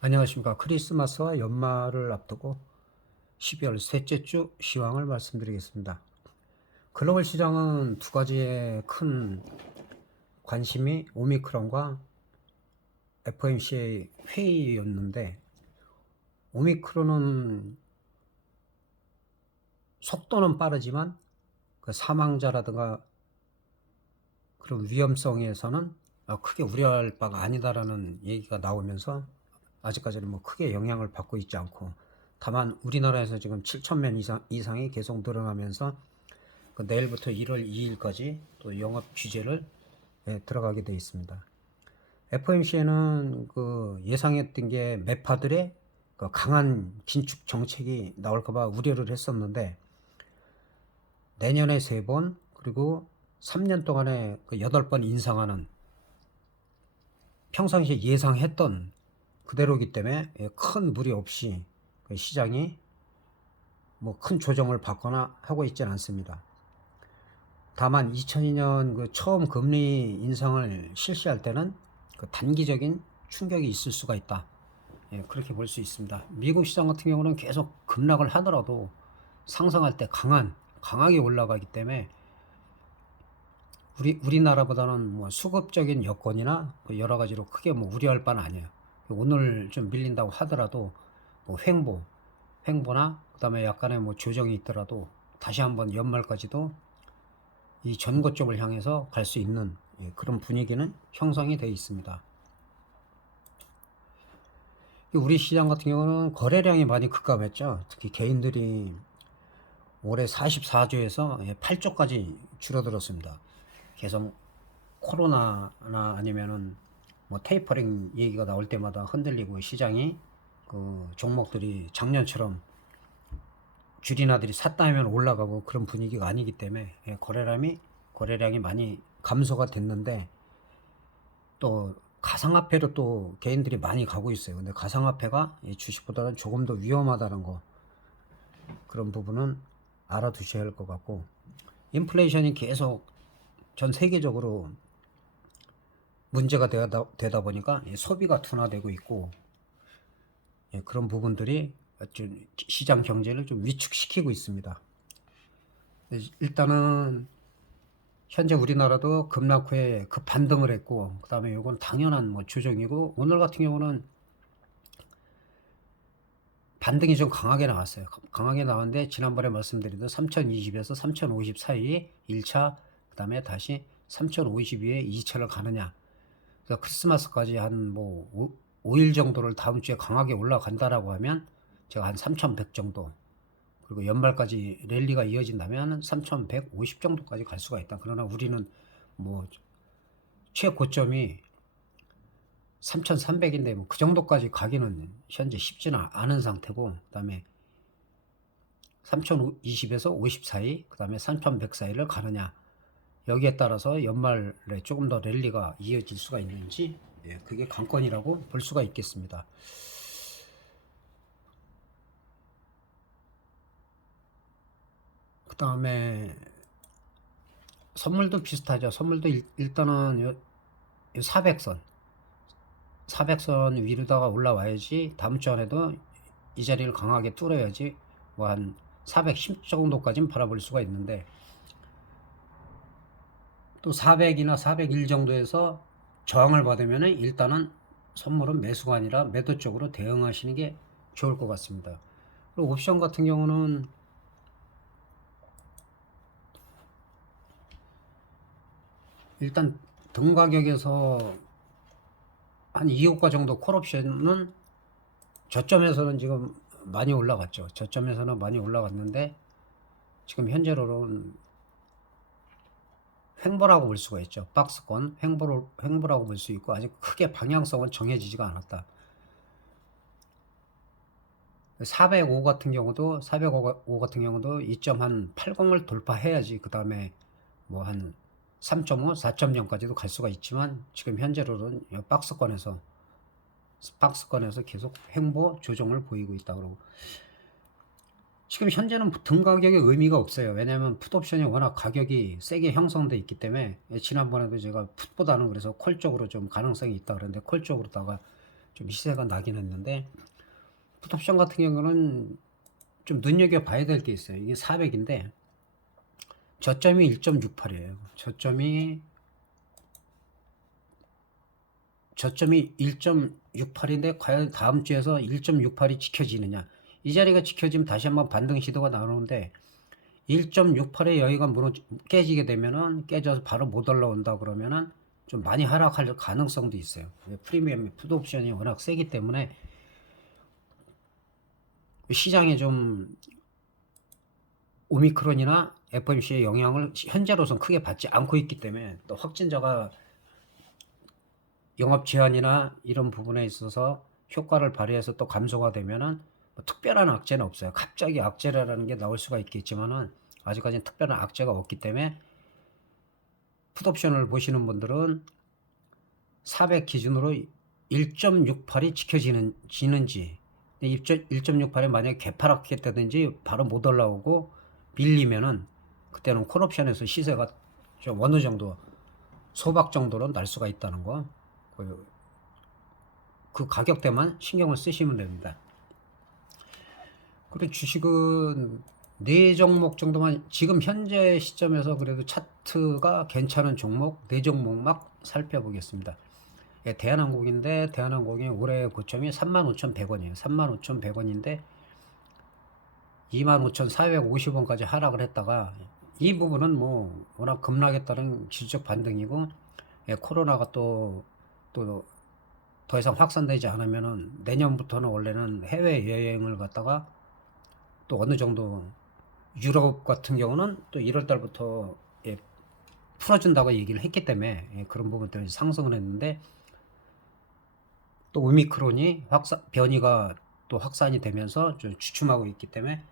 안녕하십니까. 크리스마스와 연말을 앞두고 12월 셋째 주 시황을 말씀드리겠습니다. 글로벌 시장은 두 가지의 큰 관심이 오미크론과 FOMC의 회의였는데, 오미크론은 속도는 빠르지만 그 사망자라든가 그런 위험성에서는 크게 우려할 바가 아니다라는 얘기가 나오면서 아직까지는 뭐 크게 영향을 받고 있지 않고, 다만 우리나라에서 지금 7,000명 이상이 계속 늘어나면서 그 내일부터 1월 2일까지 또 영업 규제를 들어가게 돼 있습니다. FOMC에는 그 예상했던 게 매파들의 그 강한 긴축 정책이 나올까봐 우려를 했었는데, 내년에 3번 그리고 3년 동안에 그 8번 인상하는, 평상시에 예상했던 그대로이기 때문에 큰 무리 없이 그 시장이 뭐 큰 조정을 받거나 하고 있지는 않습니다. 다만 2002년 그 처음 금리 인상을 실시할 때는 그 단기적인 충격이 있을 수가 있다. 그렇게 볼 수 있습니다. 미국 시장 같은 경우는 계속 급락을 하더라도 상승할 때 강하게 올라가기 때문에 우리나라보다는 뭐 수급적인 여건이나 그 여러 가지로 크게 뭐 우려할 바는 아니에요. 오늘 좀 밀린다고 하더라도 뭐 횡보나 그다음에 약간의 뭐 조정이 있더라도 다시 한번 연말까지도 이 전고점을 향해서 갈 수 있는 그런 분위기는 형성이 되어 있습니다. 우리 시장 같은 경우는 거래량이 많이 급감했죠. 특히 개인들이 올해 44조에서 8조까지 줄어들었습니다. 계속 코로나나 아니면은 뭐 테이퍼링 얘기가 나올 때마다 흔들리고, 시장이 그 종목들이 작년처럼 줄이나들이 샀다 하면 올라가고 그런 분위기가 아니기 때문에 거래량이 많이 감소가 됐는데, 또 가상화폐로 또 개인들이 많이 가고 있어요. 근데 가상화폐가 주식보다는 조금 더 위험하다는 거, 그런 부분은 알아두셔야 할 것 같고, 인플레이션이 계속 전 세계적으로 문제가 되다 보니까 소비가 둔화되고 있고, 그런 부분들이 좀 시장 경제를 좀 위축시키고 있습니다. 일단은 현재 우리나라도 급락 후에 그 반등을 했고, 그 다음에 이건 당연한 뭐 조정이고, 오늘 같은 경우는 반등이 좀 강하게 나왔어요. 강하게 나왔는데, 지난번에 말씀드린 3020에서 3050 사이 1차, 그 다음에 다시 3052에 2차를 가느냐. 그래서 크리스마스까지 한 뭐 5일 정도를 다음 주에 강하게 올라간다라고 하면 제가 한 3100 정도, 그리고 연말까지 랠리가 이어진다면 3150 정도까지 갈 수가 있다. 그러나 우리는 뭐 최고점이 3300인데 뭐 그 정도까지 가기는 현재 쉽지는 않은 상태고, 그 다음에 3020에서 50 사이, 그 다음에 3100 사이를 가느냐, 여기에 따라서 연말에 조금 더 랠리가 이어질 수가 있는지, 그게 관건이라고 볼 수가 있겠습니다. 그 다음에 선물도 비슷하죠. 선물도 일단은 400선 위로다가 올라와야지, 다음 주 안에도 이 자리를 강하게 뚫어야지 뭐 한 410 정도까지는 바라볼 수가 있는데, 또 400이나 401 정도에서 저항을 받으면 일단은 선물은 매수가 아니라 매도 쪽으로 대응하시는 게 좋을 것 같습니다. 그리고 옵션 같은 경우는 일단 등 가격에서 한 2호가 정도 콜옵션은 저점에서는 지금 많이 올라갔죠. 저점에서는 많이 올라갔는데, 지금 현재로는 횡보라고 볼 수가 있죠. 박스권 횡보라고 볼 수 있고, 아직 크게 방향성은 정해지지가 않았다. 405 같은 경우도 2.80을 돌파해야지 그 다음에 뭐 한 3.5, 4.0까지도 갈 수가 있지만, 지금 현재로는 박스권에서 계속 횡보 조정을 보이고 있다. 그러고 지금 현재는 등 가격의 의미가 없어요. 왜냐하면 풋옵션이 워낙 가격이 세게 형성돼 있기 때문에, 지난번에도 제가 풋보다는 그래서 콜 쪽으로 좀 가능성이 있다 그랬는데, 콜 쪽으로다가 좀 시세가 나긴 했는데, 풋옵션 같은 경우는 좀 눈여겨봐야 될 게 있어요. 이게 400인데 저점이 1.68이에요. 저점이 1.68인데 과연 다음 주에서 1.68이 지켜지느냐. 이 자리가 지켜지면 다시 한번 반등 시도가 나오는데 1.68의 여기가 깨지게 되면은, 깨져서 바로 못 올라온다 그러면은 좀 많이 하락할 가능성도 있어요. 프리미엄 풋옵션이 워낙 세기 때문에 시장에 좀 오미크론이나 FOMC의 영향을 현재로선 크게 받지 않고 있기 때문에, 또 확진자가 영업 제한이나 이런 부분에 있어서 효과를 발휘해서 또 감소가 되면은 뭐 특별한 악재는 없어요. 갑자기 악재라는 게 나올 수가 있겠지만은 아직까지는 특별한 악재가 없기 때문에, 풋옵션을 보시는 분들은 400 기준으로 1.68이 지켜지는지, 1.68이 만약에 개파락했다든지 바로 못 올라오고 밀리면은, 그때는 콜옵션에서 시세가 좀 어느 정도 소박 정도로 날 수가 있다는 거, 그 가격대만 신경을 쓰시면 됩니다. 그리고 주식은 4종목 정도만 지금 현재 시점에서 그래도 차트가 괜찮은 종목 4종목만 살펴보겠습니다. 예, 대한항공인데, 대한항공이 올해 고점이 35,100원이에요. 35,100원인데 25,450원까지 하락을 했다가, 이 부분은 뭐 워낙 급락에 따른 지수적 반등이고, 예, 코로나가 또 더 이상 확산되지 않으면은 내년부터는 원래는 해외 여행을 갔다가 또 어느 정도, 유럽 같은 경우는 또 1월 달부터 예, 풀어준다고 얘기를 했기 때문에, 예, 그런 부분 때문에 상승을 했는데, 또 오미크론이 변이가 또 확산이 되면서 좀 주춤하고 있기 때문에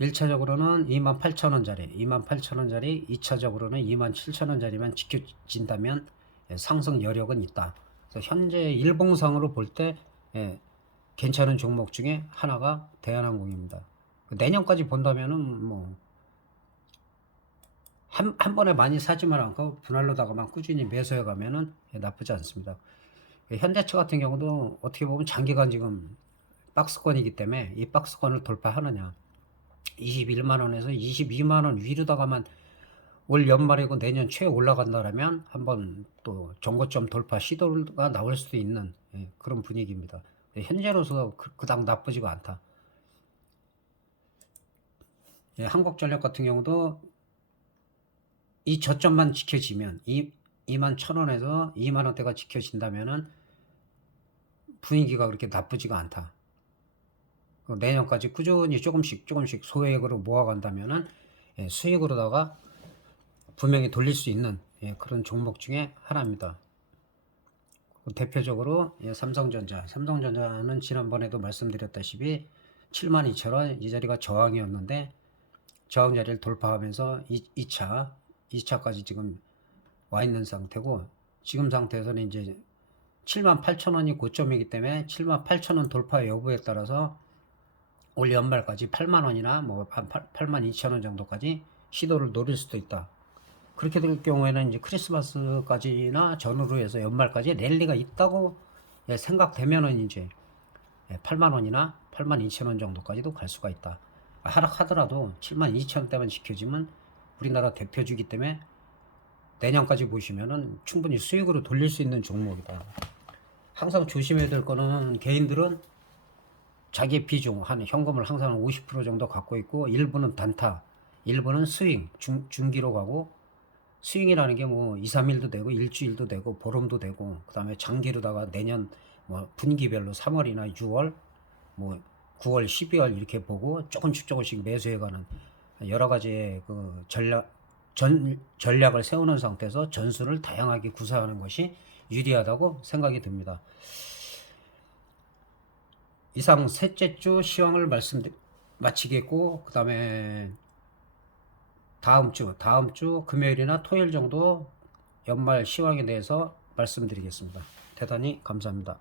1차적으로는 28,000원짜리, 28,000원짜리, 2차적으로는 27,000원짜리만 지켜진다면 예, 상승 여력은 있다. 그래서 현재 일봉상으로 볼 때 예, 괜찮은 종목 중에 하나가 대한항공입니다. 내년까지 본다면은 뭐 한 번에 많이 사지만 않고 분할로다가만 꾸준히 매수해 가면은 예, 나쁘지 않습니다. 현대차 같은 경우도 어떻게 보면 장기간 지금 박스권이기 때문에, 이 박스권을 돌파하느냐, 21만원에서 22만원 위로다가만 올 연말이고 내년 초에 올라간다라면 한번 또 정고점 돌파 시도가 나올 수도 있는 예, 그런 분위기입니다. 현재로서 그닥 나쁘지가 않다. 예, 한국전력 같은 경우도 이 저점만 지켜지면, 21,000원에서 2만원대가 지켜진다면은 분위기가 그렇게 나쁘지가 않다. 내년까지 꾸준히 조금씩 소액으로 모아간다면은 예, 수익으로다가 분명히 돌릴 수 있는 예, 그런 종목 중에 하나입니다. 대표적으로 예, 삼성전자는 지난번에도 말씀드렸다시피 72,000원 이 자리가 저항이었는데, 저항 자리를 돌파하면서 2차까지 지금 와 있는 상태고, 지금 상태에서는 이제 78,000원이 고점이기 때문에 78,000원 돌파 여부에 따라서 올 연말까지 8만원이나 뭐 82,000원 정도까지 시도를 노릴 수도 있다. 그렇게 될 경우에는 이제 크리스마스까지나 전후로 해서 연말까지 랠리가 있다고 예, 생각되면은 이제 8만원이나 82,000원 정도까지도 갈 수가 있다. 하락하더라도 72,000원대만 지켜지면 우리나라 대표주기 때문에 내년까지 보시면은 충분히 수익으로 돌릴 수 있는 종목이다. 항상 조심해야 될 거는, 개인들은 자기 비중 한 현금을 항상 50% 정도 갖고 있고, 일부는 단타, 일부는 스윙, 중기로 가고, 스윙이라는 게 뭐 2, 3일도 되고 일주일도 되고 보름도 되고, 그 다음에 장기로다가 내년 뭐 분기별로 3월이나 6월 뭐 9월 12월 이렇게 보고 조금씩 매수해가는 여러 가지의 그 전략을 세우는 상태에서 전술을 다양하게 구사하는 것이 유리하다고 생각이 듭니다. 이상 셋째 주 시황을 마치겠고, 그 다음에 다음 주 금요일이나 토요일 정도 연말 시황에 대해서 말씀드리겠습니다. 대단히 감사합니다.